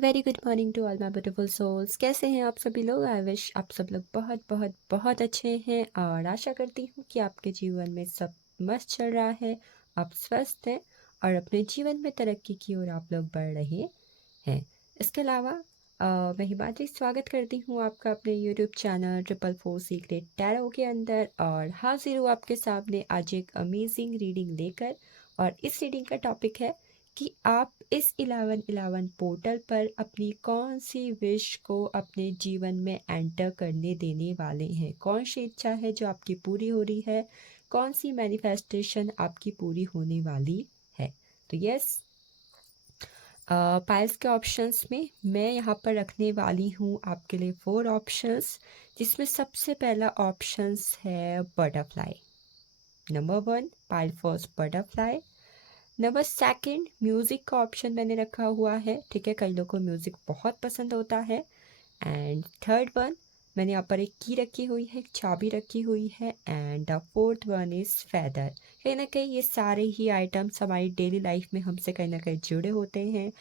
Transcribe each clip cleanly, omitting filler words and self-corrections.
Very good morning to all my beautiful souls. कैसे हैं आप सभी लोग? आई विश आप सब लोग बहुत बहुत बहुत अच्छे हैं और आशा करती हूँ कि आपके जीवन में सब मस्त चल रहा है, आप स्वस्थ हैं और अपने जीवन में तरक्की की ओर आप लोग बढ़ रहे हैं। इसके अलावा मैं हिमाद्री स्वागत करती हूँ आपका अपने यूट्यूब चैनल 444 सीक्रेट टैरो के अंदर और हाजिर हूँ आपके सामने आज एक अमेजिंग रीडिंग लेकर। और इस रीडिंग का टॉपिक है कि आप इस 1111 पोर्टल पर अपनी कौन सी विश को अपने जीवन में एंटर करने देने वाले हैं। कौन सी इच्छा है जो आपकी पूरी हो रही है, कौन सी मैनिफेस्टेशन आपकी पूरी होने वाली है। तो यस, पाइल्स के ऑप्शंस में मैं यहाँ पर रखने वाली हूँ आपके लिए 4 ऑप्शंस, जिसमें सबसे पहला ऑप्शंस है butterfly. Number 1 pile first butterfly. Number 2 music का ऑप्शन मैंने रखा हुआ है, ठीक है, कई लोगों को म्यूज़िक बहुत पसंद होता है। एंड थर्ड वन मैंने यहाँ पर एक की रखी हुई है, एक चाबी रखी हुई है। And the fourth one is feather. कहीं ना कहीं ये सारे ही आइटम्स हमारी डेली लाइफ में हमसे कहीं ना कहीं जुड़े होते हैं।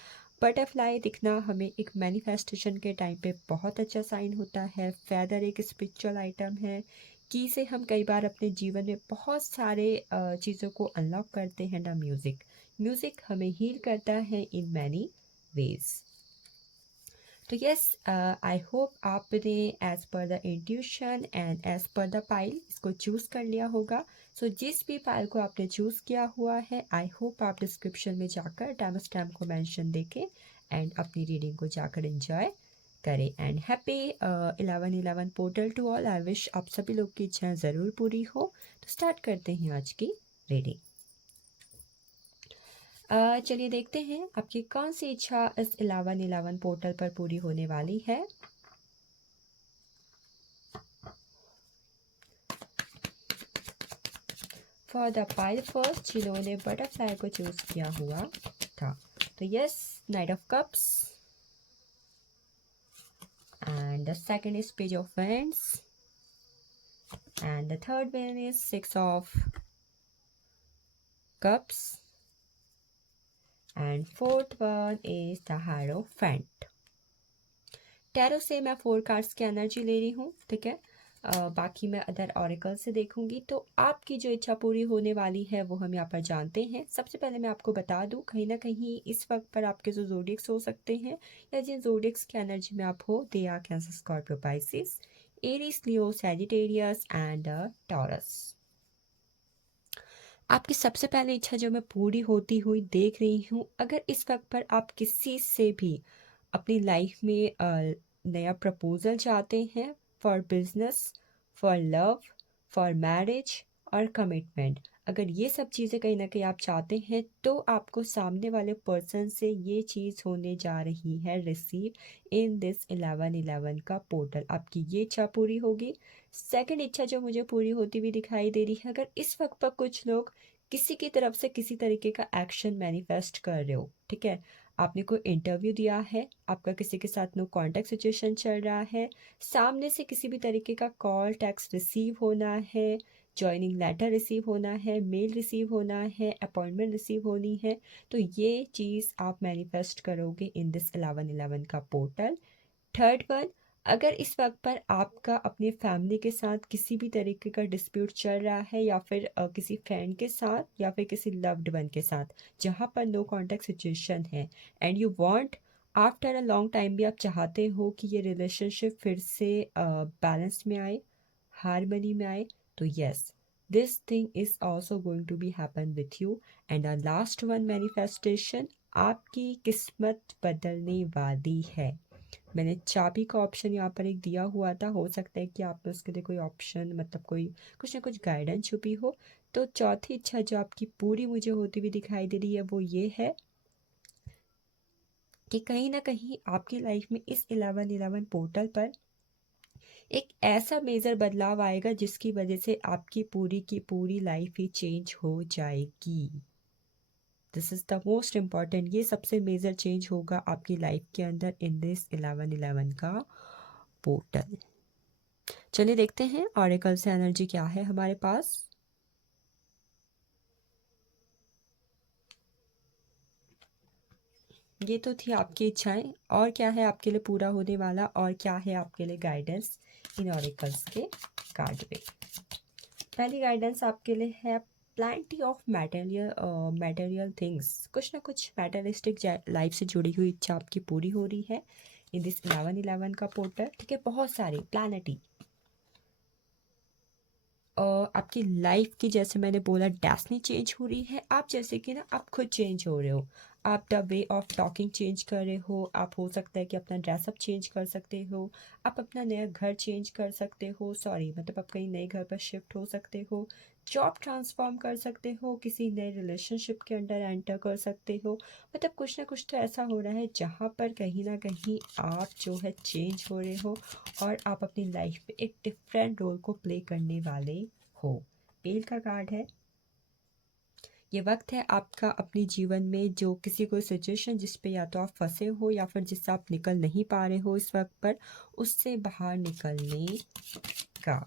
बटरफ्लाई दिखना हमें एक मैनिफेस्टेशन के टाइम पे बहुत अच्छा साइन होता है। फेदर एक स्पिरिचुअल आइटम है। की से हम कई बार अपने जीवन में बहुत सारे चीज़ों को अनलॉक करते हैं ना। म्यूज़िक हमें हील करता है इन मैनी वेज। तो यस, आई होप आपने as per the intuition and as per the pile इसको चूज़ कर लिया होगा। सो जिस भी पाइल को आपने चूज़ किया हुआ है, आई होप आप डिस्क्रिप्शन में जाकर टाइम स्टैम्प को मेंशन देखें एंड अपनी रीडिंग को जाकर एंजॉय करें। And happy 1111 portal to all. I wish आप सभी लोग की इच्छाएं ज़रूर पूरी हो। तो स्टार्ट करते हैं आज की रीडिंग। चलिए देखते हैं आपकी कौन सी इच्छा इस 1111 पोर्टल पर पूरी होने वाली है। फॉर द पाइल फर्स्ट, जिन्होंने बटरफ्लाई को चूज किया हुआ था, तो yes, night of cups. And the second is page of wands. And the third one is 6 of cups. And fourth one is the hierophant. Tarot से मैं 4 cards की energy ले रही हूँ, ठीक है। बाकी मैं अदर ऑरिकल से देखूंगी। तो आपकी जो इच्छा पूरी होने वाली है वो हम यहाँ पर जानते हैं। सबसे पहले मैं आपको बता दूं, कहीं ना कहीं इस वक्त पर आपके जो जोडिक्स हो सकते हैं या जिन जोडिक्स की एनर्जी में आप हो, they are Cancer, Scorpio, Pisces, Aries, Leo, Sagittarius and Taurus. आपकी सबसे पहले इच्छा जो मैं पूरी होती हुई देख रही हूँ, अगर इस वक्त पर आप किसी से भी अपनी लाइफ में नया प्रपोजल चाहते हैं for business, for love, for marriage और कमिटमेंट, अगर ये सब चीज़ें कहीं ना कहीं आप चाहते हैं, तो आपको सामने वाले पर्सन से ये चीज़ होने जा रही है रिसीव इन दिस 1111 का पोर्टल। आपकी ये इच्छा पूरी होगी। सेकंड इच्छा जो मुझे पूरी होती हुई दिखाई दे रही है, अगर इस वक्त पर कुछ लोग किसी की तरफ से किसी तरीके का एक्शन मैनिफेस्ट कर रहे हो, ठीक है, आपने कोई इंटरव्यू दिया है, आपका किसी के साथ नो कॉन्टैक्ट सिचुएशन चल रहा है, सामने से किसी भी तरीके का कॉल, टेक्स्ट रिसीव होना है, जॉइनिंग लेटर रिसीव होना है, मेल रिसीव होना है, अपॉइंटमेंट रिसीव होनी है, तो ये चीज़ आप मैनिफेस्ट करोगे इन दिस 1111 का पोर्टल। थर्ड वन, अगर इस वक्त पर आपका अपने फैमिली के साथ किसी भी तरीके का डिस्प्यूट चल रहा है या फिर किसी फ्रेंड के साथ या फिर किसी लव्ड वन के साथ जहाँ पर नो कॉन्टैक्ट सिचुएशन है and you want after a long time भी आप चाहते हो कि ये रिलेशनशिप फिर से बैलेंस में आए, हारमनी में आए, तो yes, this thing is also going to be happen with you. And the last one manifestation, आपकी किस्मत बदलने वाली है। मैंने चाबी का ऑप्शन यहाँ पर एक दिया हुआ था, हो सकता है कि आप में उसके लिए कोई ऑप्शन, मतलब कोई कुछ ना कुछ गाइडेंस छुपी हो। तो चौथी इच्छा जो आपकी पूरी मुझे होती हुई दिखाई दे रही है वो ये है कि कहीं ना कहीं आपकी लाइफ में इस 1111 पोर्टल पर एक ऐसा मेजर बदलाव आएगा जिसकी वजह से आपकी पूरी की पूरी लाइफ ही चेंज हो जाएगी। This is the most important, ये सबसे मेजर चेंज होगा आपकी लाइफ के अंदर इन दिस 1111 का पोर्टल। चलिए देखते हैं ऑरेकल से एनर्जी क्या है हमारे पास। ये तो थी आपकी इच्छाएं, और क्या है आपके लिए पूरा होने वाला, और क्या है आपके लिए गाइडेंस इन ऑरिकल्स के कार्ड में। पहली गाइडेंस आपके लिए है प्लेंटी ऑफ मटेरियल थिंग्स। कुछ ना कुछ मैटेरियलिस्टिक लाइफ से जुड़ी हुई इच्छा आपकी पूरी हो रही है इन दिस 11/11 का पोर्टल। ठीक है, बहुत सारी प्लानिटी आपकी लाइफ की, जैसे मैंने बोला, डेस्टिनी चेंज हो रही है। आप जैसे कि ना, आप खुद चेंज हो रहे हो, आप the way of talking change कर रहे हो। आप हो सकता है कि अपना ड्रेसअप चेंज कर सकते हो, आप अपना नया घर चेंज कर सकते हो, सॉरी मतलब आप कहीं नए घर पर शिफ्ट हो सकते हो, जॉब ट्रांसफॉर्म कर सकते हो, किसी नए रिलेशनशिप के अंडर एंटर कर सकते हो। मतलब कुछ ना कुछ तो ऐसा हो रहा है जहाँ पर कहीं ना कहीं आप जो है चेंज हो रहे हो, और आप अपनी लाइफ में एक डिफरेंट रोल को प्ले करने वाले हो। पेल का कार्ड है। ये वक्त है आपका अपने जीवन में जो किसी कोई सिचुएशन जिस पे या तो आप फंसे हो या फिर जिससे आप निकल नहीं पा रहे हो इस वक्त पर, उससे बाहर निकलने का।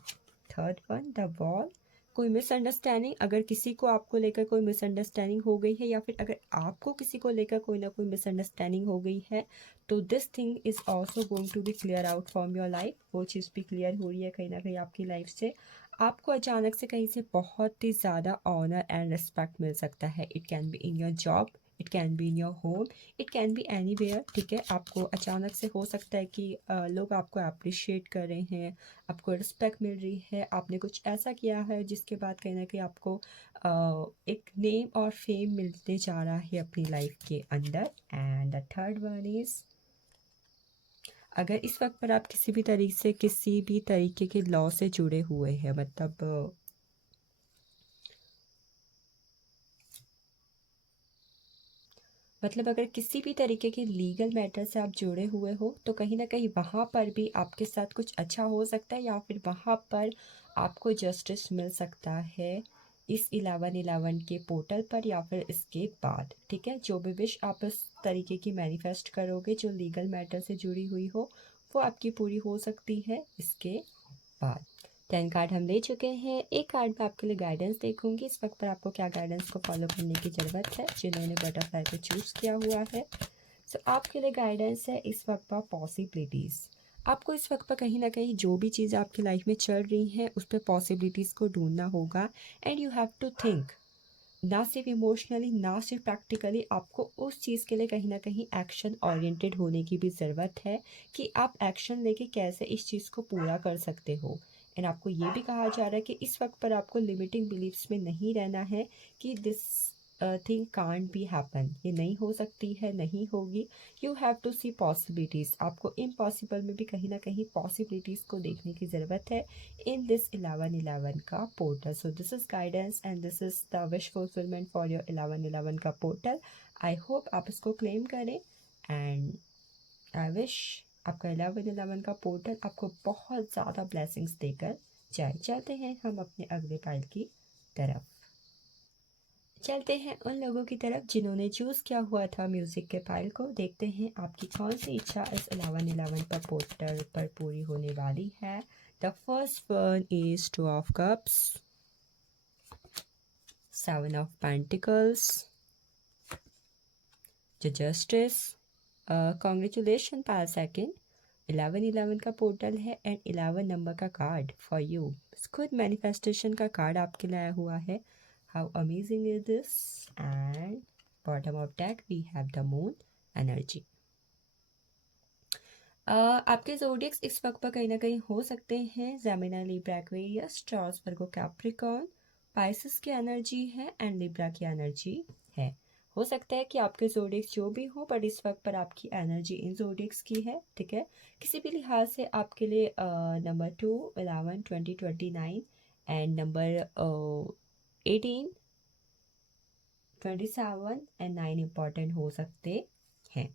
Third one, the wall. कोई मिसअंडरस्टैंडिंग, अगर किसी को आपको लेकर कोई मिसअंडरस्टैंडिंग हो गई है, या फिर अगर आपको किसी को लेकर कोई ना कोई मिसअंडरस्टैंडिंग हो गई है, तो this thing is also going to be clear out from your life. वो चीज़ भी क्लियर हो रही है कहीं ना कहीं आपकी लाइफ से। आपको अचानक से कहीं से बहुत ही ज़्यादा ऑनर एंड रिस्पेक्ट मिल सकता है। It can be in your job, it can be in your home, it can be anywhere. ठीक है, आपको अचानक से हो सकता है कि लोग आपको अप्रिशिएट कर रहे हैं, आपको रिस्पेक्ट मिल रही है, आपने कुछ ऐसा किया है जिसके बाद कहीं ना कहीं आपको एक नेम और फेम मिलते जा रहा है अपनी लाइफ के अंदर। And the third one is, अगर इस वक्त पर आप किसी भी तरीके के लॉ से जुड़े हुए हैं, मतलब अगर किसी भी तरीके के लीगल मैटर से आप जुड़े हुए हो, तो कहीं ना कहीं वहाँ पर भी आपके साथ कुछ अच्छा हो सकता है, या फिर वहाँ पर आपको जस्टिस मिल सकता है इस 11/11 के पोर्टल पर या फिर इसके बाद। ठीक है, जो भी विश आप इस तरीके की मैनिफेस्ट करोगे जो लीगल मैटर से जुड़ी हुई हो, वो आपकी पूरी हो सकती है इसके बाद। 10 कार्ड हम ले चुके हैं। एक कार्ड में आपके लिए गाइडेंस देखूंगी इस वक्त पर आपको क्या गाइडेंस को फॉलो करने की ज़रूरत है, जिन्होंने बटरफ्लाई को चूज़ किया हुआ है। सो आपके लिए गाइडेंस है इस वक्त पर पॉसिबिलिटीज़। आपको इस वक्त पर कहीं ना कहीं जो भी चीज़ आपकी लाइफ में चल रही हैं उस पर पॉसिबिलिटीज़ को ढूंढना होगा। And you have to think, ना सिर्फ इमोशनली ना सिर्फ प्रैक्टिकली, आपको उस चीज़ के लिए कहीं ना कहीं एक्शन ओरिएंटेड होने की भी ज़रूरत है कि आप एक्शन लेके कैसे इस चीज़ को पूरा कर सकते हो। एंड आपको ये भी कहा जा रहा है कि इस वक्त पर आपको लिमिटिंग बिलीव्स में नहीं रहना है कि this thing can't be happen, ये नहीं हो सकती है, नहीं होगी। You have to see possibilities. आपको इम्पॉसिबल में भी कहीं ना कहीं पॉसिबिलिटीज़ को देखने की ज़रूरत है in this 11/11 का portal. So this is guidance and this is the wish fulfilment for your 11/11 का पोर्टल। आई होप आप इसको क्लेम करें, एंड आई विश आपका 11/11 का पोर्टल आपको बहुत ज़्यादा ब्लेसिंग्स देकर जाए। चलते हैं हम अपने अगले फाइल की तरफ। चलते हैं उन लोगों की तरफ जिन्होंने चूज़ किया हुआ था म्यूज़िक के फाइल को। देखते हैं आपकी कौन सी इच्छा इस 11/11 पर पोर्टल पर पूरी होने वाली है। The first one is two of cups, 7 of Pentacles, the Justice। Congratulation pal second. 11/11 का पोर्टल है एंड 11 नंबर का कार्ड फॉर यू। खुद मैनिफेस्टेशन का कार्ड आपके लिए आया हुआ है। How amazing is this. And bottom of deck we have the moon energy. आपके जोडियक्स इस वक्त पर कहीं ना कहीं हो सकते हैं Gemini, Libra, Aquarius, taurus, Virgo, Capricorn. Pisces की एनर्जी है एंड लिब्रा की एनर्जी है। हो सकता है कि आपके जोडियक्स जो भी हो, बट इस वक्त पर आपकी एनर्जी इन जोडियक्स की है। ठीक है, किसी भी लिहाज से आपके लिए number 2, 11, 20, 29 and number 18, 27 and 9 important हो सकते हैं।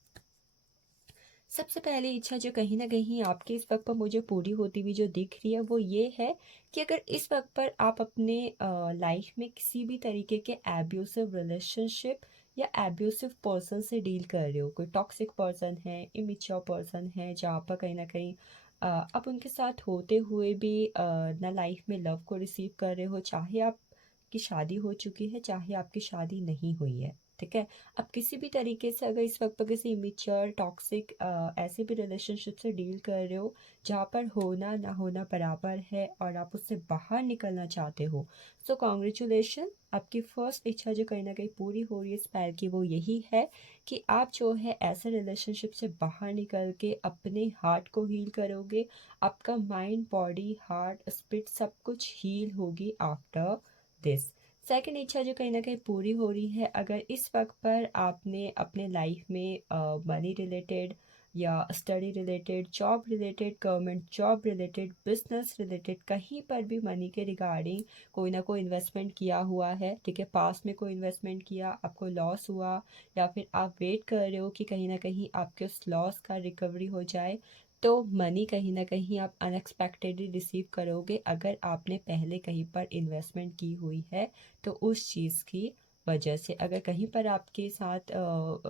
सबसे पहली इच्छा जो कहीं ना कहीं आपके इस वक्त पर मुझे पूरी होती हुई जो दिख रही है, वो ये है कि अगर इस वक्त पर आप अपने लाइफ में किसी भी तरीके के एब्यूसिव रिलेशनशिप या एब्यूसिव पर्सन से डील कर रहे हो, कोई टॉक्सिक पर्सन है, इमेच्योर पर्सन है, जहाँ पर कहीं ना कहीं आप उनके साथ होते हुए भी ना लाइफ में लव को रिसीव कर रहे हो, चाहे आपकी शादी हो चुकी है चाहे आपकी शादी नहीं हुई है। ठीक है। अब किसी भी तरीके से अगर इस वक्त पर किसी इमेच्योर टॉक्सिक ऐसे भी रिलेशनशिप से डील कर रहे हो जहाँ पर होना ना होना बराबर है और आप उससे बाहर निकलना चाहते हो, सो कॉन्ग्रेचुलेशन। आपकी फर्स्ट इच्छा जो कहीं ना कहीं पूरी हो रही है इस पैर की, वो यही है कि आप जो है ऐसे रिलेशनशिप से बाहर निकल के अपने हार्ट को हील करोगे। आपका माइंड, बॉडी, हार्ट, स्पिरिट सब कुछ हील होगी आफ्टर दिस। सेकंड इच्छा जो कहीं ना कहीं पूरी हो रही है, अगर इस वक्त पर आपने अपने लाइफ में मनी रिलेटेड या study related, job related, government job related, business related, कहीं पर भी मनी के रिगार्डिंग कोई ना कोई इन्वेस्टमेंट किया हुआ है, ठीक है, पास में कोई इन्वेस्टमेंट किया, आपको लॉस हुआ, या फिर आप वेट कर रहे हो कि कहीं ना कहीं आपके उस लॉस का रिकवरी हो जाए, तो मनी कहीं ना कहीं आप अनएक्सपेक्टेडली रिसीव करोगे अगर आपने पहले कहीं पर इन्वेस्टमेंट की हुई है। तो उस चीज़ की वजह से अगर कहीं पर आपके साथ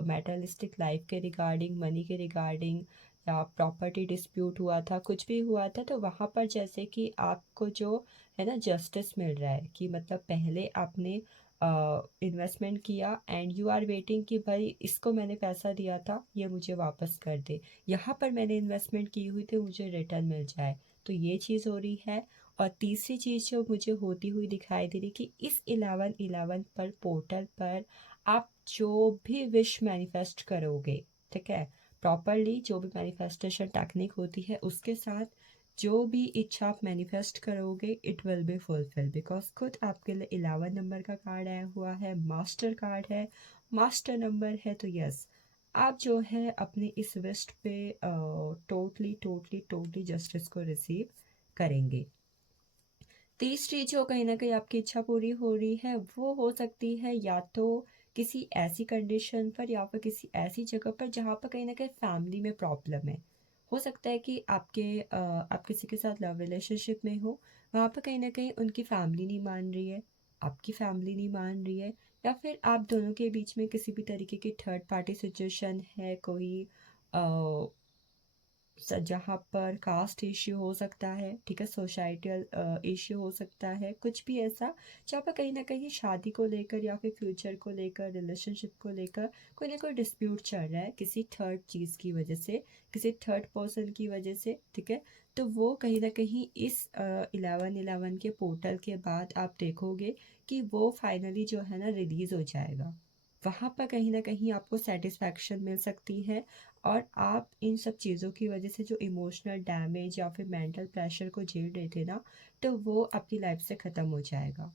मैटरलिस्टिक लाइफ के रिगार्डिंग, मनी के रिगार्डिंग या प्रॉपर्टी डिस्प्यूट हुआ था, कुछ भी हुआ था, तो वहाँ पर जैसे कि आपको जो है ना जस्टिस मिल रहा है कि मतलब पहले आपने इन्वेस्टमेंट किया एंड यू आर वेटिंग कि भाई इसको मैंने पैसा दिया था, ये मुझे वापस कर दे, यहाँ पर मैंने इन्वेस्टमेंट की हुई थी, मुझे रिटर्न मिल जाए। तो ये चीज़ हो रही है। और तीसरी चीज़ जो मुझे होती हुई दिखाई दे रही कि इस 11/11 पर पोर्टल पर आप जो भी विश मैनिफेस्ट करोगे, ठीक है, प्रॉपरली जो भी मैनिफेस्टेशन टेक्निक होती है उसके साथ जो भी इच्छा आप मैनिफेस्ट करोगे it will be fulfil, because खुद आपके लिए 11 नंबर का कार्ड आया हुआ है, मास्टर कार्ड है, मास्टर नंबर है। तो यस, आप जो है अपनी इस विश पे टोटली टोटली टोटली जस्टिस को रिसीव करेंगे। तीसरी जो कहीं ना कहीं आपकी इच्छा पूरी हो रही है वो हो सकती है या तो किसी ऐसी कंडीशन पर या फिर किसी ऐसी जगह पर जहाँ पर कहीं ना कहीं फैमिली में प्रॉब्लम है। हो सकता है कि आप किसी के साथ लव रिलेशनशिप में हो, वहाँ पर कहीं ना कहीं उनकी फैमिली नहीं मान रही है, आपकी फैमिली नहीं मान रही है, या फिर आप दोनों के बीच में किसी भी तरीके की थर्ड पार्टी सिचुएशन है, कोई जहाँ पर कास्ट इश्यू हो सकता है, ठीक है, सोसाइटल इश्यू हो सकता है, कुछ भी ऐसा जहाँ पर कहीं ना कहीं शादी को लेकर या फिर फ्यूचर को लेकर, रिलेशनशिप को लेकर कोई ना कोई डिस्प्यूट चल रहा है किसी थर्ड चीज़ की वजह से, किसी थर्ड पर्सन की वजह से, ठीक है। तो वो कहीं ना कहीं इस 11/11 के पोर्टल के बाद आप देखोगे कि वो फाइनली जो है ना रिलीज़ हो जाएगा। वहाँ पर कहीं ना कहीं आपको सेटिस्फैक्शन मिल सकती है और आप इन सब चीज़ों की वजह से जो इमोशनल डैमेज या फिर मेंटल प्रेशर को झेल रहे थे ना, तो वो आपकी लाइफ से ख़त्म हो जाएगा।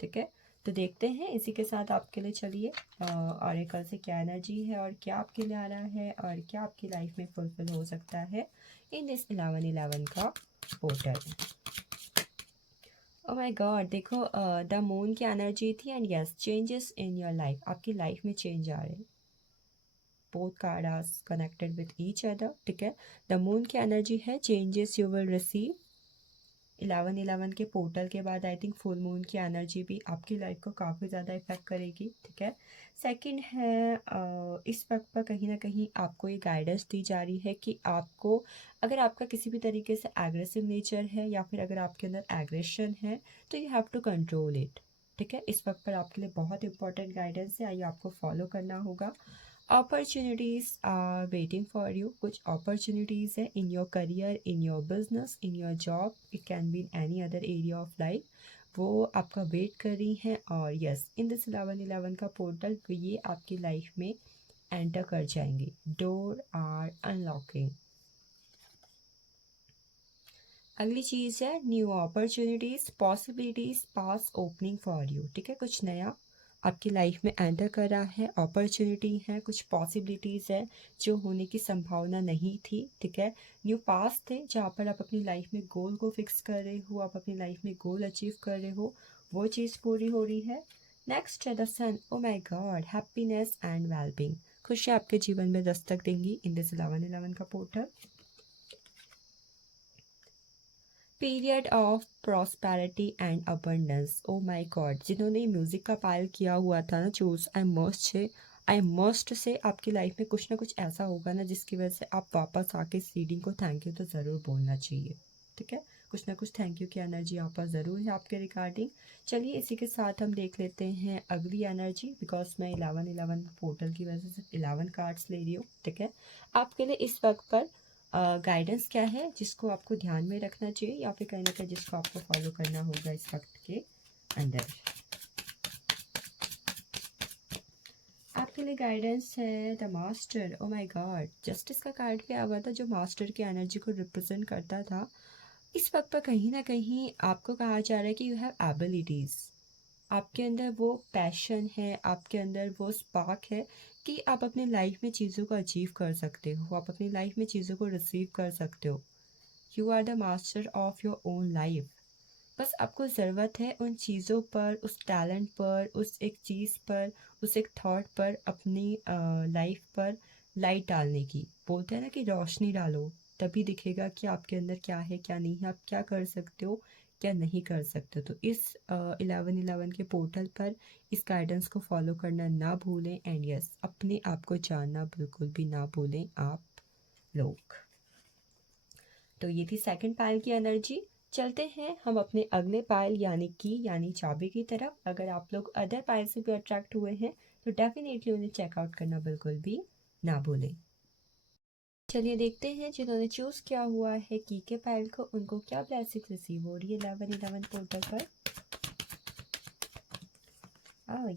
ठीक है, तो देखते हैं इसी के साथ आपके लिए चलिए ऑरेकल से क्या एनर्जी है और क्या आपके लिए आ रहा है और क्या आपकी लाइफ में फुलफिल हो सकता है इन दिस 11/11 का पोर्टल। ओ माय गॉड, देखो द मून की एनर्जी थी and yes, changes in your life, आपकी लाइफ में चेंज आ रहे हैं। Both card are connected with each other, ठीक है। द मून की एनर्जी है चेंजेस यू विल रिसीव। 11/11 के पोर्टल के बाद आई थिंक फुल मून की एनर्जी भी आपकी लाइफ को काफ़ी ज़्यादा इफेक्ट करेगी, ठीक है। सेकंड है इस वक्त पर कहीं ना कहीं आपको ये गाइडेंस दी जा रही है कि आपको, अगर आपका किसी भी तरीके से एग्रेसिव नेचर है या फिर अगर आपके अंदर एग्रेशन है, तो you have to control it, ठीक है। इस वक्त पर आपके लिए बहुत इंपॉर्टेंट गाइडेंस है, आइए आपको फॉलो करना होगा। Opportunities are waiting for you. कुछ opportunities है in your career, in your business, in your job. It can be in any other area of life. वो आपका वेट कर रही हैं और यस, इन दिस 11/11 का पोर्टल ये आपकी लाइफ में एंटर कर जाएंगे। Door are unlocking. अगली चीज़ है new opportunities, possibilities pass opening for you, ठीक है। कुछ नया आपकी लाइफ में एंटर कर रहा है, अपॉर्चुनिटी है, कुछ पॉसिबिलिटीज़ है जो होने की संभावना नहीं थी, ठीक है। न्यू पास थे जहाँ पर आप अपनी लाइफ में गोल को फिक्स कर रहे हो, आप अपनी लाइफ में गोल अचीव कर रहे हो, वो चीज़ पूरी हो रही है। नेक्स्ट है the sun. Oh my God, happiness and wellbeing, खुशियाँ आपके जीवन में दस्तक देंगी इन दिस 11/11 का portal. Period of prosperity and abundance. O my God, जिन्होंने म्यूज़िक का पायल किया हुआ था ना चूज, आई मस्ट से आपकी लाइफ में कुछ ना कुछ ऐसा होगा ना जिसकी वजह से आप वापस आके इस रीडिंग को थैंक यू तो ज़रूर बोलना चाहिए, ठीक है। कुछ ना कुछ थैंक यू की एनर्जी यहाँ पर ज़रूर है आपके रिगार्डिंग। चलिए इसी के साथ हम देख लेते हैं अगली एनर्जी, बिकॉज मैं 11-11 पोर्टल की वजह से 11 कार्ड्स ले रही हूँ, ठीक है। आपके लिए इस वक्त पर गाइडेंस क्या है जिसको आपको ध्यान में रखना चाहिए या फिर कहीं ना कहीं जिसको आपको फॉलो करना होगा इस वक्त के अंदर। आपके लिए गाइडेंस है the master. O my God, justice का कार्ड भी आया था जो मास्टर की एनर्जी को रिप्रेजेंट करता था। इस वक्त पर कहीं ना कहीं आपको कहा जा रहा है कि यू हैव एबिलिटीज़, आपके अंदर वो पैशन है, आपके अंदर वो स्पार्क है कि आप अपनी लाइफ में चीज़ों को अचीव कर सकते हो, आप अपनी लाइफ में चीज़ों को रिसीव कर सकते हो। You are the master of your own life. बस आपको ज़रूरत है उन चीज़ों पर, उस टैलेंट पर, उस एक चीज़ पर, उस एक थॉट पर, अपनी लाइफ पर लाइट डालने की। बोलते हैं ना कि रोशनी डालो, तभी दिखेगा कि आपके अंदर क्या है क्या नहीं है, आप क्या कर सकते हो क्या नहीं कर सकते। तो इस 11-11 के पोर्टल पर इस गाइडेंस को फॉलो करना ना भूलें। एंड यस, अपने आप को जानना बिल्कुल भी ना भूलें आप लोग। तो ये थी सेकंड पायल की एनर्जी। चलते हैं हम अपने अगले पायल यानी चाबी की तरफ। अगर आप लोग अदर पायल से भी अट्रैक्ट हुए हैं तो डेफिनेटली उन्हें चेकआउट करना बिल्कुल भी ना भूलें। चलिए देखते हैं जिन्होंने चूज़ किया हुआ है की के पायल को, उनको क्या ब्लेसिंग रिसीव हो रही है 11-11 पोर्टल पर।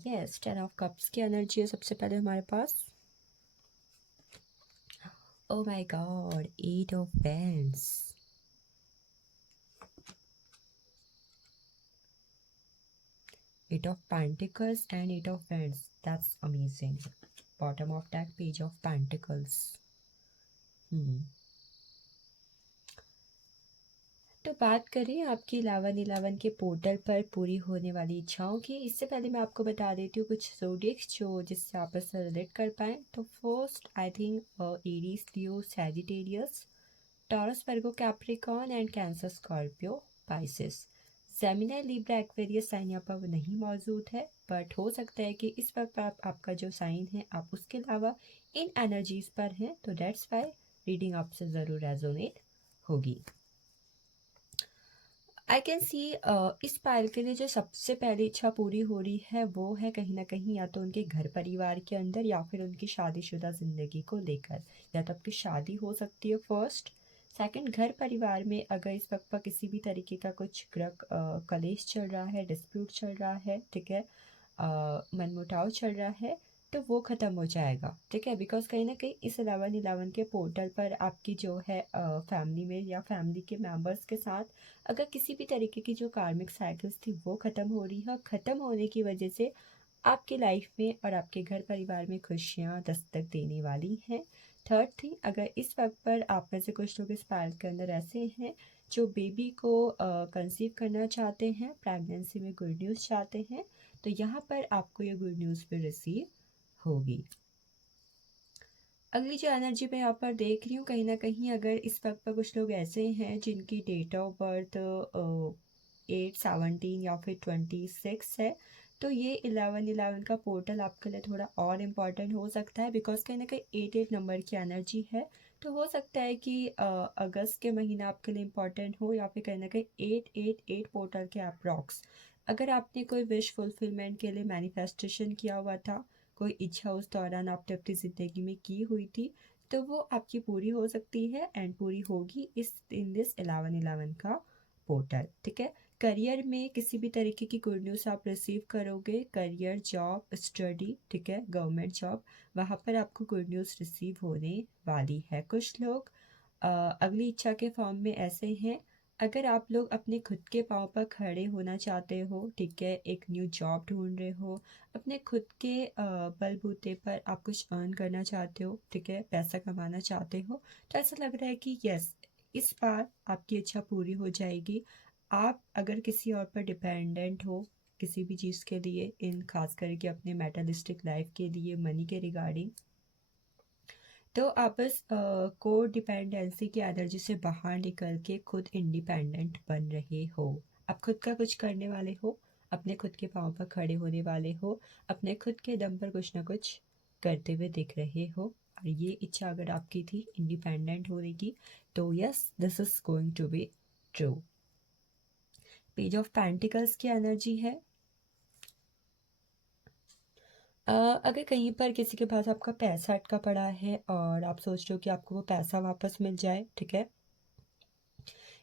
यस, 10 ऑफ कप्स की एनर्जी है सबसे पहले हमारे पास। Oh my God, 8 of wands, 8 of Pentacles and 8 of Wands. That's amazing. Bottom of that page of Pentacles. तो बात करें आपकी 11-11 के पोर्टल पर पूरी होने वाली इच्छाओं की, इससे पहले मैं आपको बता देती हूँ कुछ ज़ोडिएक्स जो जिससे आपस में रिलेट कर पाएँ। तो first I think Aries, Leo, Sagittarius, Taurus, Virgo, Capricorn and Cancer, Scorpio, Pisces. Gemini, Libra, Aquarius sign यहाँ पर नहीं मौजूद है, बट हो सकता है कि इस वक्त आपका जो साइन है आप उसके अलावा इन एनर्जीज पर हैं, तो डेट्स वाई रीडिंग आपसे ज़रूर रेजोनेट होगी। आई कैन सी इस पायल के लिए जो सबसे पहली इच्छा पूरी हो रही है वो है कहीं ना कहीं या तो उनके घर परिवार के अंदर या फिर उनकी शादीशुदा ज़िंदगी को लेकर। या तो आपकी शादी हो सकती है फर्स्ट, सेकंड घर परिवार में अगर इस वक्त पर किसी भी तरीके का कुछ ग्रह कलेश चल रहा है, डिस्प्यूट चल रहा है, ठीक है, मनमुटाव चल रहा है, तो वो ख़त्म हो जाएगा, ठीक है। बिकॉज कहीं ना कहीं इस 11-11 के पोर्टल पर आपकी जो है फैमिली में या फैमिली के मेंबर्स के साथ अगर किसी भी तरीके की जो कार्मिक साइकिल्स थी वो ख़त्म हो रही है, ख़त्म होने की वजह से आपकी लाइफ में और आपके घर परिवार में खुशियाँ दस्तक देने वाली हैं। थर्ड थिंग, अगर इस वक्त पर आप में से कुछ लोग इस पायल के अंदर ऐसे हैं जो बेबी को कंसीव करना चाहते हैं, प्रेगनेंसी में गुड न्यूज़ चाहते हैं, तो यहाँ पर आपको ये गुड न्यूज़ भी रिसीव होगी। अगली जो एनर्जी मैं यहाँ पर देख रही हूँ कहीं ना कहीं अगर इस वक्त पर कुछ लोग ऐसे हैं जिनकी डेट ऑफ बर्थ 8-17 या फिर 26 है, तो ये 11-11 का पोर्टल आपके लिए थोड़ा और इम्पॉर्टेंट हो सकता है, बिकॉज कहीं ना कहीं 8-8 नंबर की एनर्जी है। तो हो सकता है कि अगस्त के महीना आपके लिए इम्पॉर्टेंट हो या फिर कहीं ना कहीं 8-8-8 पोर्टल के अप्रॉक्स। अगर आपने कोई विश फुलफिलमेंट के लिए मैनिफेस्टेशन किया हुआ था, कोई इच्छा उस दौरान आपने अपनी ज़िंदगी में की हुई थी, तो वो आपकी पूरी हो सकती है एंड पूरी होगी इस इन दिस 11-11 का पोर्टल, ठीक है। करियर में किसी भी तरीके की गुड न्यूज़ आप रिसीव करोगे, करियर, जॉब, स्टडी, ठीक है, गवर्नमेंट जॉब, वहाँ पर आपको गुड न्यूज़ रिसीव होने वाली है। कुछ लोग अगली इच्छा के फॉर्म में ऐसे हैं, अगर आप लोग अपने खुद के पाँव पर खड़े होना चाहते हो, ठीक है, एक न्यू जॉब ढूंढ रहे हो, अपने खुद के बलबूते पर आप कुछ अर्न करना चाहते हो, ठीक है, पैसा कमाना चाहते हो, तो ऐसा लग रहा है कि यस, इस बार आपकी इच्छा पूरी हो जाएगी। आप अगर किसी और पर डिपेंडेंट हो किसी भी चीज़ के लिए, इन खास करके अपने मेटलिस्टिक लाइफ के लिए, मनी के रिगार्डिंग, तो आप बस को डिपेंडेंसी की एनर्जी से बाहर निकल के खुद इंडिपेंडेंट बन रहे हो। आप खुद का कुछ करने वाले हो, अपने खुद के पाँव पर खड़े होने वाले हो, अपने खुद के दम पर कुछ ना कुछ करते हुए दिख रहे हो। और ये इच्छा अगर आपकी थी इंडिपेंडेंट होने की, तो yes, this is going to be true. Page of pentacles की एनर्जी है। अगर कहीं पर किसी के पास आपका पैसा अटका पड़ा है और आप सोच रहे हो कि आपको वो पैसा वापस मिल जाए, ठीक है,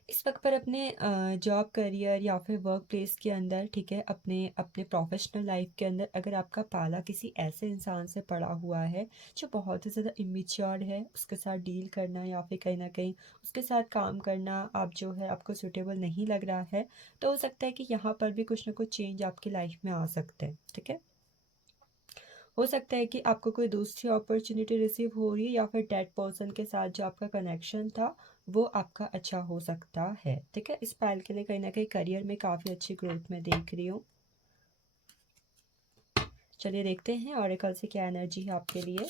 इस वक्त पर अपने जॉब करियर या फिर वर्क प्लेस के अंदर, ठीक है, अपने अपने प्रोफेशनल लाइफ के अंदर अगर आपका पाला किसी ऐसे इंसान से पड़ा हुआ है जो बहुत ही ज़्यादा इमेच्योर है, उसके साथ डील करना या फिर कहीं ना कहीं उसके साथ काम करना आप जो है आपको सूटेबल नहीं लग रहा है, तो हो सकता है कि यहाँ पर भी कुछ ना कुछ चेंज आपकी लाइफ में आ सकते हैं, ठीक है। हो सकता है कि आपको कोई दूसरी अपॉर्चुनिटी रिसीव हो रही है या फिर डेड पर्सन के साथ जो आपका कनेक्शन था वो आपका अच्छा हो सकता है, ठीक है। इस फाइल के लिए कहीं ना कहीं करियर में काफ़ी अच्छी ग्रोथ में देख रही हूँ। चलिए देखते हैं ऑरेकल से क्या एनर्जी है आपके लिए।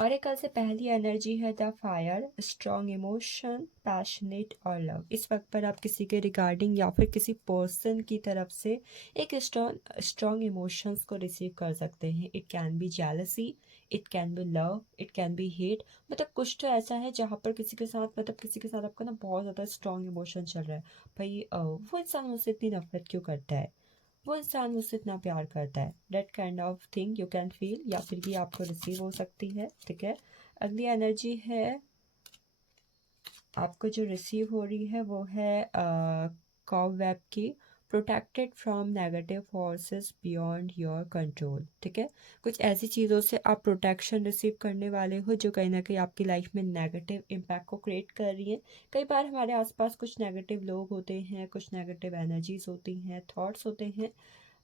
ऑरेकल से पहली एनर्जी है the fire, strong emotion, passionate और लव। इस वक्त पर आप किसी के रिगार्डिंग या फिर किसी पर्सन की तरफ से एक स्ट्रॉन्ग इमोशंस को रिसीव कर सकते हैं। It can B jealousy, it can B love, it can B hate. मतलब कुछ तो ऐसा है जहाँ पर किसी के साथ, मतलब किसी के साथ आपका ना बहुत ज़्यादा स्ट्रॉन्ग इमोशन चल रहा है। भाई वो इंसान मुझसे इतनी नफरत क्यों करता है, वो इंसान मुझसे इतना प्यार करता है, that kind of thing you can feel, या फिर ये आपको रिसीव हो सकती है, ठीक है। अगली एनर्जी है आपको जो रिसीव हो रही है वो है कॉबवेब की, protected from negative forces beyond your control, ठीक है। कुछ ऐसी चीज़ों से आप प्रोटेक्शन रिसीव करने वाले हो जो कहीं ना कहीं आपकी लाइफ में नेगेटिव इम्पैक्ट को क्रिएट कर रही है। कई बार हमारे आसपास कुछ नेगेटिव लोग होते हैं, कुछ नेगेटिव एनर्जीज होती हैं, थॉट्स होते हैं,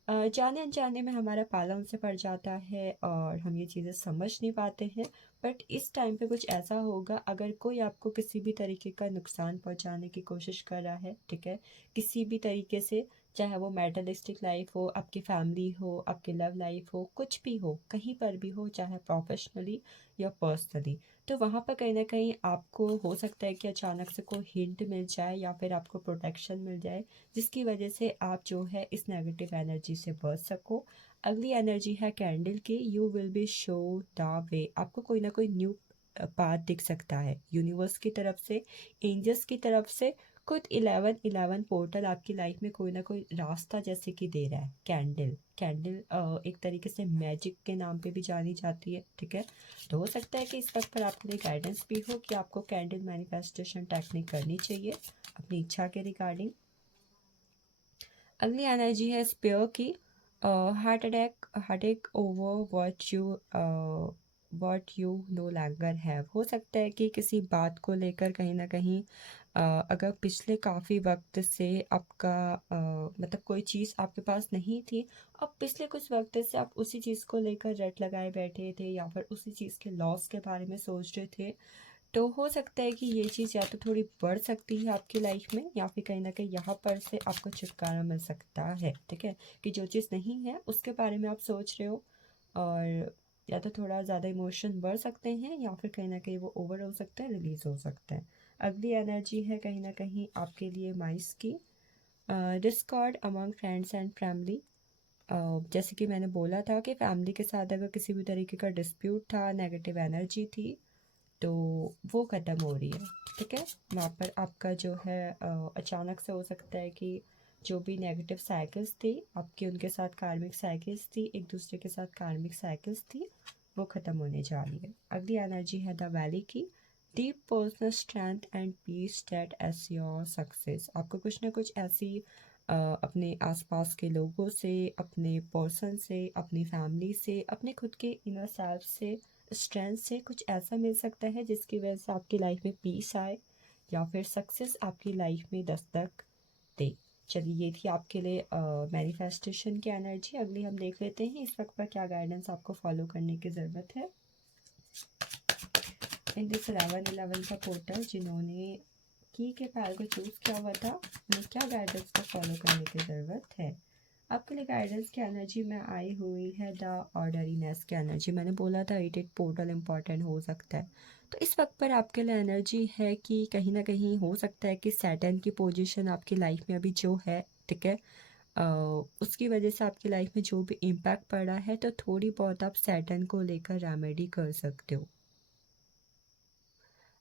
जाने अनजाने में हमारा पाला उनसे पड़ जाता है और हम ये चीज़ें समझ नहीं पाते हैं। बट इस टाइम पे कुछ ऐसा होगा, अगर कोई आपको किसी भी तरीके का नुकसान पहुंचाने की कोशिश कर रहा है, ठीक है, किसी भी तरीके से, चाहे वो मेटलिस्टिक लाइफ हो, आपकी फैमिली हो, आपकी लव लाइफ हो, कुछ भी हो, कहीं पर भी हो, चाहे प्रोफेशनली या पर्सनली, तो वहाँ पर कहीं ना कहीं आपको हो सकता है कि अचानक से कोई हिंट मिल जाए या फिर आपको प्रोटेक्शन मिल जाए जिसकी वजह से आप जो है इस नेगेटिव एनर्जी से बच सको। अगली एनर्जी है कैंडल की, you will be show the way. आपको कोई ना कोई न्यू पाथ दिख सकता है यूनिवर्स की तरफ से, एंजल्स की तरफ से। खुद 1111 पोर्टल आपकी लाइफ में कोई ना कोई रास्ता जैसे कि दे रहा है। कैंडल कैंडल एक तरीके से मैजिक के नाम पे भी जानी जाती है, ठीक है। तो हो सकता है कि इस वक्त पर आपके लिए गाइडेंस भी हो कि आपको कैंडल मैनिफेस्टेशन टेक्निक करनी चाहिए अपनी इच्छा के रिगार्डिंग। अगली एनर्जी है स्पेयर की, heart attack over what you know Langer have. हो सकता है कि किसी बात को लेकर कहीं ना कहीं अगर पिछले काफ़ी वक्त से आपका मतलब कोई चीज़ आपके पास नहीं थी, अब पिछले कुछ वक्त से आप उसी चीज़ को लेकर रट लगाए बैठे थे या फिर उसी चीज़ के लॉस के बारे में सोच रहे थे, तो हो सकता है कि ये चीज़ या तो थोड़ी बढ़ सकती है आपकी लाइफ में या फिर कहीं ना कहीं यहाँ पर से आपको छुटकारा मिल सकता है, ठीक है, कि जो चीज़ नहीं है उसके बारे में आप सोच रहे हो और या तो थोड़ा ज़्यादा इमोशन बढ़ सकते हैं या फिर कहीं ना कहीं वो ओवर हो सकता है, रिलीज हो सकता है। अगली एनर्जी है कहीं ना कहीं आपके लिए माइस की, Discord among friends and family. जैसे कि मैंने बोला था कि फैमिली के साथ अगर किसी भी तरीके का डिस्प्यूट था, नेगेटिव एनर्जी थी, तो वो ख़त्म हो रही है, ठीक है। वहाँ पर आपका जो है अचानक से हो सकता है कि जो भी नेगेटिव साइकिल्स थी आपकी, उनके साथ कार्मिक साइकिल्स थी, एक दूसरे के साथ कार्मिक साइकिल्स थी, वो ख़त्म होने जा रही है। अगली एनर्जी है द वैली की, deep personal strength and peace that is your success. आपको कुछ ना कुछ ऐसी अपने आसपास के लोगों से, अपने पर्सन से, अपनी फैमिली से, अपने खुद के इनर सेल्फ से, स्ट्रेंथ से कुछ ऐसा मिल सकता है जिसकी वजह से आपकी लाइफ में पीस आए या फिर सक्सेस आपकी लाइफ में दस्तक दे। चलिए ये थी आपके लिए मैनिफेस्टेशन की एनर्जी। अगली हम देख लेते हैं इस वक्त पर क्या गाइडेंस आपको फॉलो करने की ज़रूरत है। इन दिस 1111 का पोर्टल जिन्होंने की के पैर को चूज़ किया हुआ था, उन्हें क्या गाइडेंस को फॉलो करने की ज़रूरत है। आपके लिए गाइडेंस की एनर्जी में आई हुई है द ऑर्डरीनेस की एनर्जी। मैंने बोला था 88 पोर्टल इंपॉर्टेंट हो सकता है, तो इस वक्त पर आपके लिए एनर्जी है कि कहीं ना कहीं हो सकता है कि सैटर्न की पोजीशन आपकी लाइफ में अभी जो है, ठीक है, उसकी वजह से आपकी लाइफ में जो भी इम्पैक्ट पड़ा है, तो थोड़ी बहुत आप सैटर्न को लेकर रेमेडी कर सकते हो।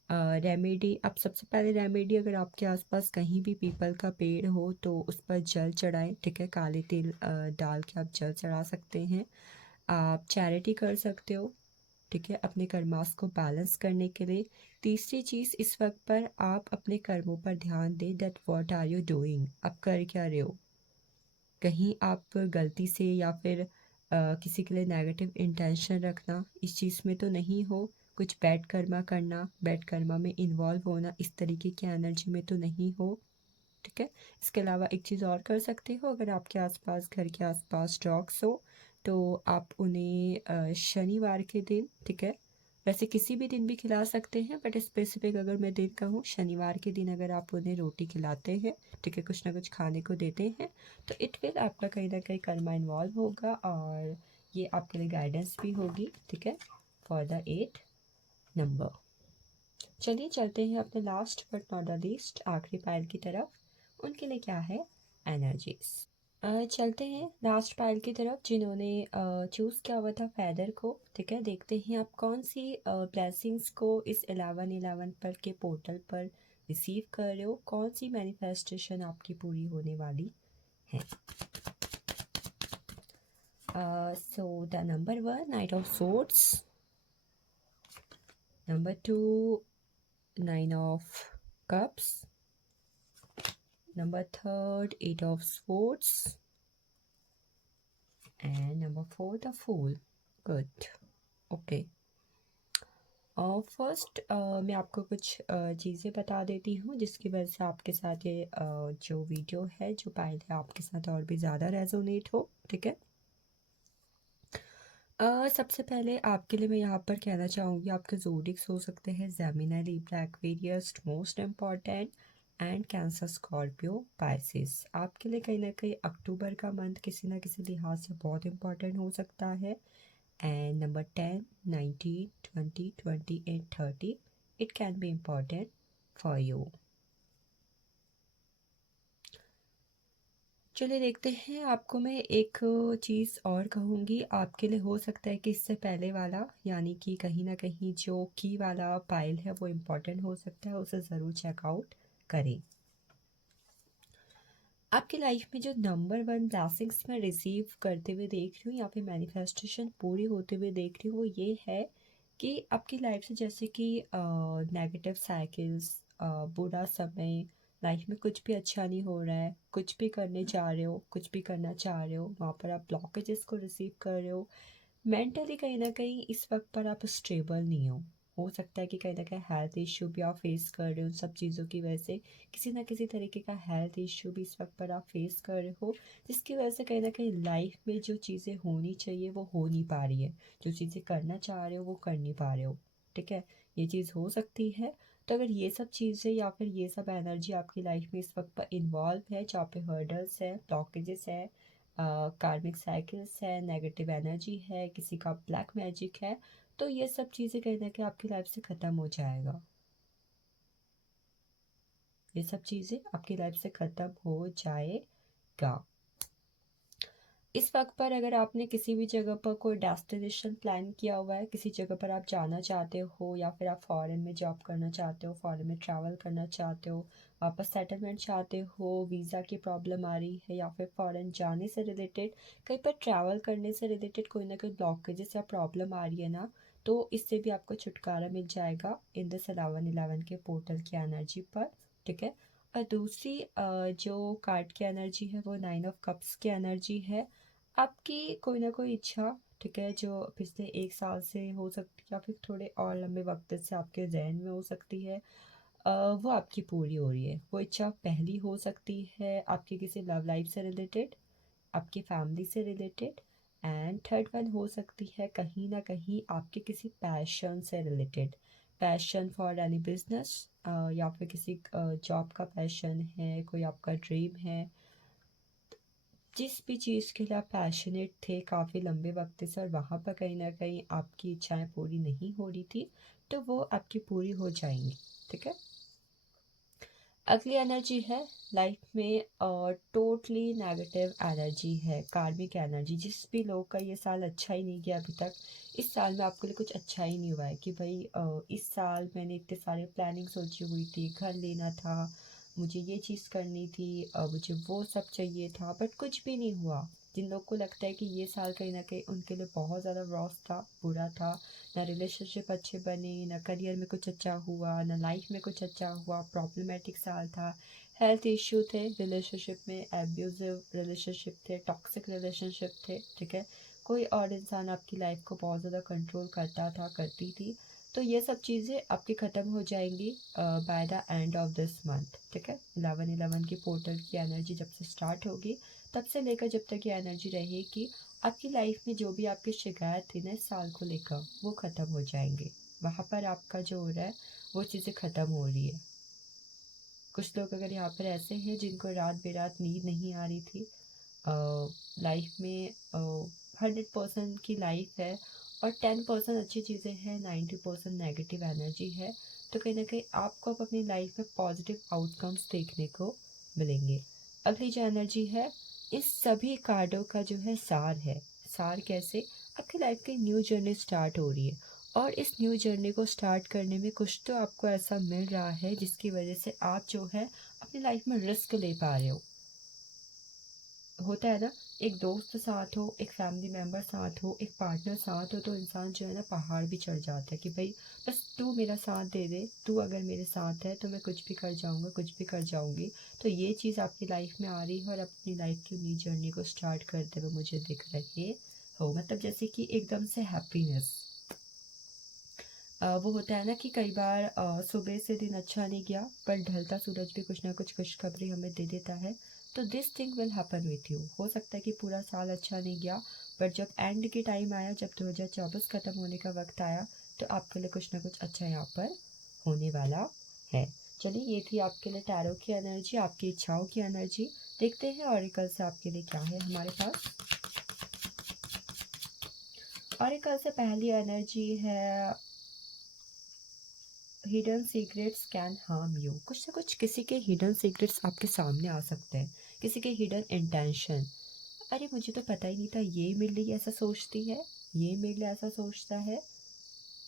रेमेडी, आप सबसे पहले रेमेडी, अगर आपके आसपास कहीं भी पीपल का पेड़ हो तो उस पर जल चढ़ाएं, ठीक है। काले तिल डाल के आप जल चढ़ा सकते हैं। आप चैरिटी कर सकते हो, ठीक है, अपने कर्मास को बैलेंस करने के लिए। तीसरी चीज़, इस वक्त पर आप अपने कर्मों पर ध्यान दें, that what are you doing, आप कर क्या रहे हो। कहीं आप गलती से या फिर किसी के लिए नेगेटिव इंटेंशन रखना, इस चीज़ में तो नहीं हो। कुछ बैड कर्मा करना, बैड कर्मा में इन्वॉल्व होना, इस तरीके की एनर्जी में तो नहीं हो, ठीक है। इसके अलावा एक चीज़ और कर सकते हो, अगर आपके आसपास, घर के आसपास डॉग्स हो तो आप उन्हें शनिवार के दिन, ठीक है, वैसे किसी भी दिन भी खिला सकते हैं, बट स्पेसिफिक अगर मैं दिन कहूँ, शनिवार के दिन अगर आप उन्हें रोटी खिलाते हैं, ठीक है, कुछ ना कुछ खाने को देते हैं, तो इट विल आपका कहीं ना कहीं कर्मा इन्वॉल्व होगा और ये आपके लिए गाइडेंस भी होगी, ठीक है, फॉर द 8 नंबर। चलिए चलते हैं अपने last but not the least आखिरी पायल की तरफ। उनके लिए क्या है एनर्जीज। चलते हैं लास्ट पायल की तरफ, जिन्होंने चूज़ किया हुआ था फेदर को, ठीक है। देखते हैं आप कौन सी ब्लेसिंग्स को इस 11/11 पर के पोर्टल पर रिसीव कर रहे हो, कौन सी मैनिफेस्टेशन आपकी पूरी होने वाली है। So the number 1, night of swords. Number 2, 9 of cups. Number 3, 8 of Swords. And number 4, the Fool. Good. Okay. First मैं आपको कुछ चीज़ें बता देती हूँ जिसकी वजह से आपके साथ ये जो वीडियो है, जो पाइल है, आपके साथ और भी ज़्यादा रेजोनेट हो, ठीक है। सबसे पहले आपके लिए मैं यहाँ पर कहना चाहूँगी, आपके ज़ोडिक्स हो सकते हैं Gemini, Libra, Aquarius, most important, and Cancer, Scorpio, Pisces. आपके लिए कहीं ना कहीं अक्टूबर का मंथ किसी ना किसी लिहाज से बहुत इम्पॉर्टेंट हो सकता है। And number 10, 19, 20, 28, 30, it can B important for you. चलिए देखते हैं, आपको मैं एक चीज़ और कहूँगी, आपके लिए हो सकता है कि इससे पहले वाला, यानी कि कहीं ना कहीं जो की वाला पाइल है वो इम्पॉर्टेंट हो सकता है, उसे ज़रूर चेकआउट करें। आपकी लाइफ में जो नंबर 1 ब्लेसिंग्स मैं रिसीव करते हुए देख रही हूँ या फिर मैनिफेस्टेशन पूरी होते हुए देख रही हूँ, वो ये है कि आपकी लाइफ से जैसे कि नेगेटिव साइकिल्स, बुरा समय, लाइफ में कुछ भी अच्छा नहीं हो रहा है, कुछ भी करने जा रहे हो, कुछ भी करना चाह रहे हो, वहाँ पर आप ब्लॉकेजेस को रिसीव कर रहे हो। मेंटली कहीं ना कहीं इस वक्त पर आप स्टेबल नहीं हो सकता है कि कहीं ना कहीं हेल्थ इश्यू भी आप फेस कर रहे हो। उन सब चीज़ों की वजह से किसी ना किसी तरीके का हेल्थ इश्यू भी इस वक्त पर आप फेस कर रहे हो, जिसकी वजह से कहीं ना कहीं लाइफ में जो चीज़ें होनी चाहिए वो हो नहीं पा रही है, जो चीज़ें करना चाह रहे हो वो कर नहीं पा रहे हो, ठीक है। ये चीज़ हो सकती है। तो अगर ये सब चीज़ें या फिर ये सब एनर्जी आपकी लाइफ में इस वक्त पर इन्वॉल्व है, जहाँ पे हर्डल्स है, ब्लॉकेजेस है, कार्मिक साइकिल्स है, नेगेटिव एनर्जी है, किसी का ब्लैक मैजिक है, तो ये सब चीज़ें कहीं ना कहीं आपकी लाइफ से ख़त्म हो जाएगा। ये सब चीज़ें आपकी लाइफ से ख़त्म हो जाएगा। इस वक्त पर अगर आपने किसी भी जगह पर कोई डेस्टिनेशन प्लान किया हुआ है, किसी जगह पर आप जाना चाहते हो, या फिर आप फॉरेन में जॉब करना चाहते हो, फॉरेन में ट्रैवल करना चाहते हो, वापस सेटलमेंट चाहते हो, वीज़ा की प्रॉब्लम आ रही है, या फिर फॉरेन जाने से रिलेटेड, कहीं पर ट्रैवल करने से रिलेटेड कोई ना कोई ब्लॉकेजेस या प्रॉब्लम आ रही है ना, तो इससे भी आपको छुटकारा मिल जाएगा इन दिस 11/11 के पोर्टल की एनर्जी पर, ठीक है। और दूसरी जो कार्ड की एनर्जी है वो 9 ऑफ कप्स की एनर्जी है। आपकी कोई ना कोई इच्छा, ठीक है, जो पिछले 1 साल से हो सकती है या फिर थोड़े और लंबे वक्त से आपके जहन में हो सकती है, वो आपकी पूरी हो रही है। वो इच्छा पहली हो सकती है आपकी किसी लव लाइफ से रिलेटेड, आपकी फैमिली से रिलेटेड, एंड थर्ड वन हो सकती है कहीं ना कहीं आपके किसी पैशन से related, passion for any business, या फिर किसी जॉब का पैशन है, कोई आपका ड्रीम है, जिस भी चीज़ के लिए आप पैशनेट थे काफ़ी लंबे वक्त से और वहाँ पर कहीं ना कहीं आपकी इच्छाएं पूरी नहीं हो रही थी, तो वो आपकी पूरी हो जाएंगी, ठीक है। अगली एनर्जी है लाइफ में टोटली नेगेटिव एनर्जी है, कार्मिक एनर्जी। जिस भी लोग का ये साल अच्छा ही नहीं गया अभी तक, इस साल में आपके लिए कुछ अच्छा ही नहीं हुआ है कि भाई इस साल मैंने इतने सारे प्लानिंग सोची हुई थी, घर लेना था, मुझे ये चीज़ करनी थी, मुझे वो सब चाहिए था, बट कुछ भी नहीं हुआ। जिन लोग को लगता है कि ये साल कहीं ना कहीं उनके लिए बहुत ज़्यादा लॉस था, बुरा था, ना रिलेशनशिप अच्छे बने, ना करियर में कुछ अच्छा हुआ, ना लाइफ में कुछ अच्छा हुआ, प्रॉब्लमेटिक साल था, हेल्थ इश्यू थे, रिलेशनशिप में एब्यूजिव रिलेशनशिप थे, टॉक्सिक रिलेशनशिप थे, ठीक है, कोई और इंसान आपकी लाइफ को बहुत ज़्यादा कंट्रोल करता था, करती थी। तो ये सब चीज़ें आपकी ख़त्म हो जाएंगी by the end of this month, ठीक है। 11/11 की पोर्टल की एनर्जी जब से स्टार्ट होगी, तब से लेकर जब तक ये एनर्जी रहेगी, आपकी लाइफ में जो भी आपकी शिकायत थी ना इस साल को लेकर, वो ख़त्म हो जाएंगे। वहाँ पर आपका जो हो रहा है वो चीज़ें ख़त्म हो रही है। कुछ लोग अगर यहाँ पर ऐसे हैं जिनको रात बेरात नींद नहीं आ रही थी, लाइफ में 100% की लाइफ है और 10% अच्छी चीज़ें हैं, 90% नेगेटिव एनर्जी है, तो कहीं ना कहीं आपको अब अपनी लाइफ में पॉजिटिव आउटकम्स देखने को मिलेंगे। अगली जो एनर्जी है, इस सभी कार्डों का जो है सार है। सार कैसे? आपकी लाइफ की न्यू जर्नी स्टार्ट हो रही है और इस न्यू जर्नी को स्टार्ट करने में कुछ तो आपको ऐसा मिल रहा है जिसकी वजह से आप जो है अपनी लाइफ में रिस्क ले पा रहे हो। होता है ना, एक दोस्त साथ हो, एक फैमिली मेम्बर साथ हो, एक पार्टनर साथ हो, तो इंसान जो है ना पहाड़ भी चढ़ जाता है कि भाई बस तू मेरा साथ दे दे, तू अगर मेरे साथ है तो मैं कुछ भी कर जाऊंगा, कुछ भी कर जाऊंगी। तो ये चीज़ आपकी लाइफ में आ रही है और अपनी लाइफ की न्यू जर्नी को स्टार्ट करते हुए मुझे दिख रहे हो। मतलब जैसे कि एकदम से हैप्पीनेस। वो होता है ना कि कई बार सुबह से दिन अच्छा नहीं गया पर ढलता सूरज भी कुछ ना कुछ खुशखबरी हमें दे देता है। तो this thing will happen with you. हो सकता है कि पूरा साल अच्छा नहीं गया, पर जब एंड के टाइम आया, जब 2024 ख़त्म होने का वक्त आया, तो आपके लिए कुछ ना कुछ अच्छा यहाँ पर होने वाला है। चलिए, ये थी आपके लिए टैरो की एनर्जी, आपकी इच्छाओं की एनर्जी। देखते हैं ऑरिकल से आपके लिए क्या है हमारे पास। ऑरिकल से पहली एनर्जी है, hidden secrets can harm you. कुछ ना कुछ किसी के हिडन सीक्रेट्स आपके सामने आ सकते हैं, किसी के हिडन इंटेंशन। अरे मुझे तो पता ही नहीं था ये मेरे लिए ऐसा सोचती है, ये मेरे लिए ऐसा सोचता है,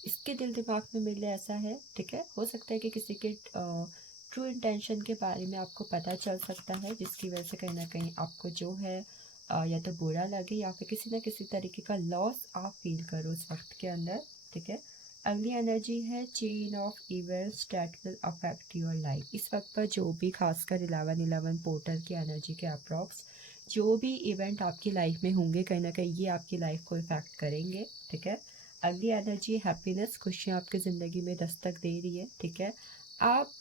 इसके दिल दिमाग में मेरे लिए ऐसा है, ठीक है। हो सकता है कि किसी के ट्रू इंटेंशन के बारे में आपको पता चल सकता है, जिसकी वजह से कहीं ना कहीं आपको जो है या तो बुरा लगे या फिर किसी ना किसी तरीके का लॉस आप फील करो उस वक्त के अंदर, ठीक है। अगली एनर्जी है chain of events that will affect your life. इस वक्त पर जो भी, खासकर 11/11 पोर्टल की एनर्जी के अप्रॉक्स जो भी इवेंट आपकी लाइफ में होंगे, कहीं ना कहीं ये आपकी लाइफ को इफेक्ट करेंगे, ठीक है। अगली एनर्जी हैप्पीनेस, खुशियाँ आपकी ज़िंदगी में दस्तक दे रही है, ठीक है। आप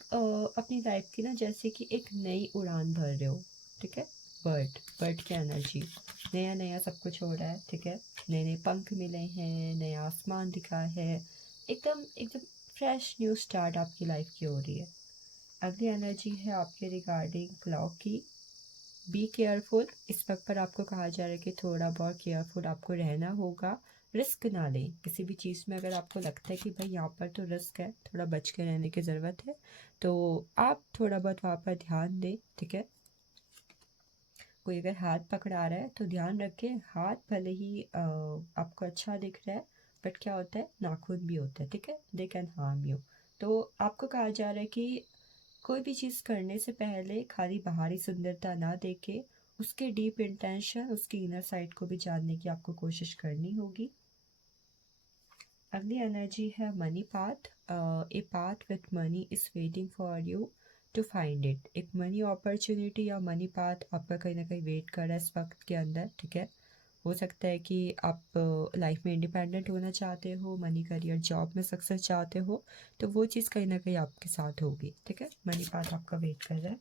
अपनी लाइफ की ना जैसे कि एक नई उड़ान भर रहे हो, ठीक है। बर्ड बर्ड की एनर्जी, नया नया सब कुछ हो रहा है, ठीक है। नए नए पंख मिले हैं, नया आसमान दिखा है, एकदम एकदम फ्रेश न्यू स्टार्ट आपकी लाइफ की हो रही है। अगली एनर्जी है आपके रिगार्डिंग क्लॉक की, बी केयरफुल। इस वक्त पर आपको कहा जा रहा है कि थोड़ा बहुत केयरफुल आपको रहना होगा, रिस्क ना लें किसी भी चीज़ में। अगर आपको लगता है कि भाई यहाँ पर तो रिस्क है, थोड़ा बच के रहने की ज़रूरत है, तो आप थोड़ा बहुत वहाँ पर ध्यान दें, ठीक है। कोई अगर हाथ पकड़ा रहा है तो ध्यान रखें, हाथ भले ही आपको अच्छा दिख रहा है, बट क्या होता है, नाखून भी होता है, ठीक है, दे कैन हार्म यू। तो आपको कहा जा रहा है कि कोई भी चीज़ करने से पहले खाली बाहरी सुंदरता ना देखे, उसके डीप इंटेंशन, उसकी इनर साइड को भी जानने की आपको कोशिश करनी होगी। अगली एनर्जी है money path. A path with money is waiting for you to find it. एक मनी अपॉर्चुनिटी या मनी पाथ आपका कहीं ना कहीं वेट कर रहा है इस वक्त के अंदर, ठीक है। हो सकता है कि आप लाइफ में इंडिपेंडेंट होना चाहते हो, मनी करियर जॉब में सक्सेस चाहते हो, तो वो चीज़ कहीं ना कहीं आपके साथ होगी, ठीक है। मनी पाथ आपका वेट कर रहा है।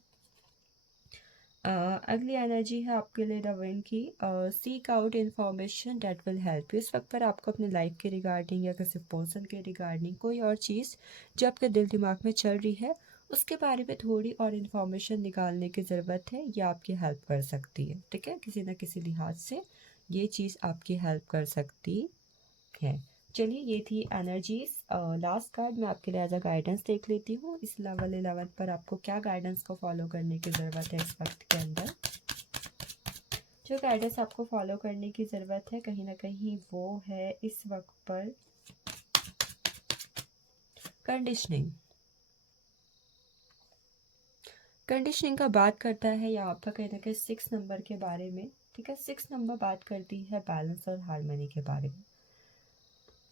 अगली एनर्जी है आपके लिए द विंड की, seek out information that will help you. इस वक्त पर आपको अपने लाइफ के रिगार्डिंग या किसी पर्सन के रिगार्डिंग कोई और चीज़ जो आपके दिल दिमाग में चल रही है, उसके बारे में थोड़ी और इन्फॉर्मेशन निकालने की ज़रूरत है, ये आपकी हेल्प कर सकती है, ठीक है। किसी न किसी लिहाज से ये चीज़ आपकी हेल्प कर सकती है। चलिए ये थी एनर्जीज। लास्ट कार्ड मैं आपके लिए एज अ गाइडेंस देख लेती हूँ। इस लेवल 11 पर आपको क्या गाइडेंस को फॉलो करने की ज़रूरत है इस वक्त के अंदर। जो गाइडेंस आपको फॉलो करने की ज़रूरत है कहीं ना कहीं वो है इस वक्त पर कंडीशनिंग। कंडीशनिंग का बात करता है यहाँ पर कहीं ना कहीं 6 नंबर के बारे में। ठीक है, 6 नंबर बात करती है बैलेंस और हार्मनी के बारे में।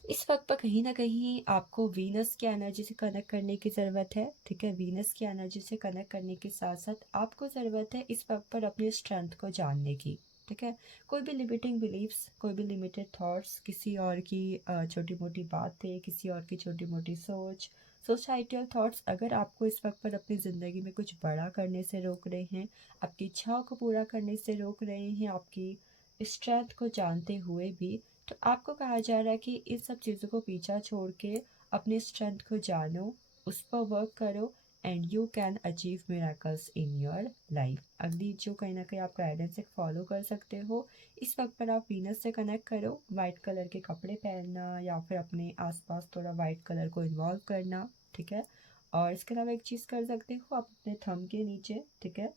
इस वक्त पर कहीं ना कहीं आपको वीनस की एनर्जी से कनेक्ट करने की ज़रूरत है। ठीक है, वीनस की एनर्जी से कनेक्ट करने के साथ साथ आपको ज़रूरत है इस वक्त पर अपनी स्ट्रेंथ को जानने की। ठीक है, कोई भी लिमिटिंग बिलीव्स, कोई भी लिमिटेड थॉट्स, किसी और की छोटी मोटी बातें, किसी और की छोटी मोटी सोच, सोसाइटल थॉट्स अगर आपको इस वक्त पर अपनी ज़िंदगी में कुछ बड़ा करने से रोक रहे हैं, आपकी इच्छाओं को पूरा करने से रोक रहे हैं, आपकी स्ट्रेंथ को जानते हुए भी, तो आपको कहा जा रहा है कि इन सब चीज़ों को पीछा छोड़ के अपनी स्ट्रेंथ को जानो, उस पर वर्क करो and you can achieve miracles in your life. अगली जो कहीं ना कहीं आप गाइडेंस एक फॉलो कर सकते हो, इस वक्त पर आप वीनस से कनेक्ट करो, वाइट कलर के कपड़े पहनना या फिर अपने आसपास थोड़ा वाइट कलर को इन्वॉल्व करना। ठीक है, और इसके अलावा एक चीज़ कर सकते हो, आप अपने थंब के नीचे, ठीक है,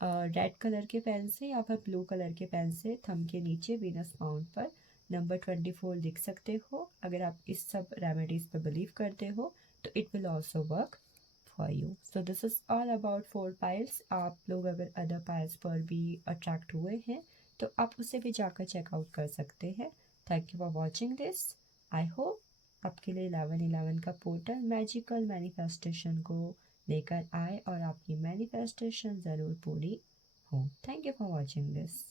रेड कलर के पेन से या फिर ब्लू कलर के पेन से थंब के नीचे वीनस माउंट पर नंबर 24 लिख सकते हो। अगर आप इस सब रेमेडीज़ पे बिलीव करते हो तो it will also work for you. So this is all about 4 piles. आप लोग अगर अदर पाइल्स पर भी अट्रैक्ट हुए हैं तो आप उसे भी जाकर चेकआउट कर सकते हैं। Thank you for watching this. I hope आपके लिए 11-11 का पोर्टल मैजिकल मैनिफेस्टेशन को लेकर आए और आपकी मैनिफेस्टेशन ज़रूर पूरी हो। Thank you for watching this.